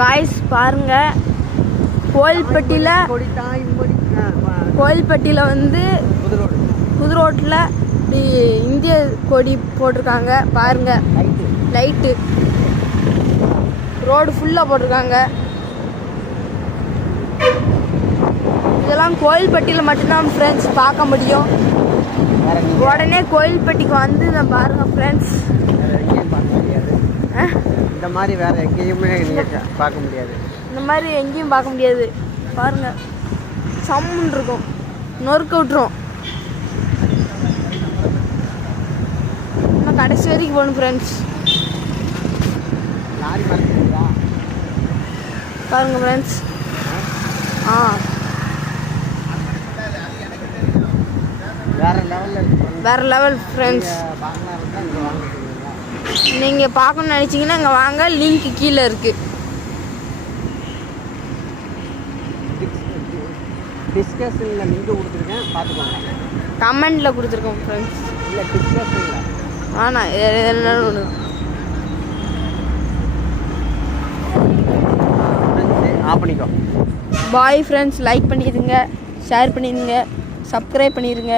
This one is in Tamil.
காய்ஸ் பாருங்க, கோயில்பட்டியில் வந்து புது ரோட்டில் இப்படி இந்திய கொடி போட்டிருக்காங்க பாருங்க. லைட்டு ரோடு ஃபுல்லாக போட்டிருக்காங்க. இதெல்லாம் கோயில்பட்டியில் மட்டும்தான் ஃப்ரெண்ட்ஸ் பார்க்க முடியும். உடனே கோயில்பட்டிக்கு வந்து நான் பாருங்க ஃப்ரெண்ட்ஸ். இந்த மாதிரி வேற எங்கேயுமே பார்க்க முடியாது. இந்த மாதிரி எங்கேயும் பார்க்க முடியாது. பாருங்க, சம்முன்னு இருக்கும், நொறுக்க விட்டுரும். நான் கடைசி வரைக்கும் போகணும் ஃப்ரெண்ட்ஸ். பாருங்க ஃப்ரெண்ட்ஸ். வேற லெவல் ஃப்ரெண்ட்ஸ். நீங்கள் பார்க்கணும்னு நினச்சிங்கன்னா இங்கே வாங்க, லிங்க் கீழே இருக்குது. டிஸ்கஷனில் லிங்க் கொடுத்துருக்கேன், பார்த்துக்கோங்க. கமெண்டில் கொடுத்துருக்கோம் ஃப்ரெண்ட்ஸ். இல்லை டிஸ்கஷனில் ஆனால் என்னாலும் ஒன்று. ஆஃப் பண்ணிக்கோ. Bye friends. லைக் பண்ணிடுங்க, ஷேர் பண்ணிடுங்க, சப்ஸ்கிரைப் பண்ணிடுங்க.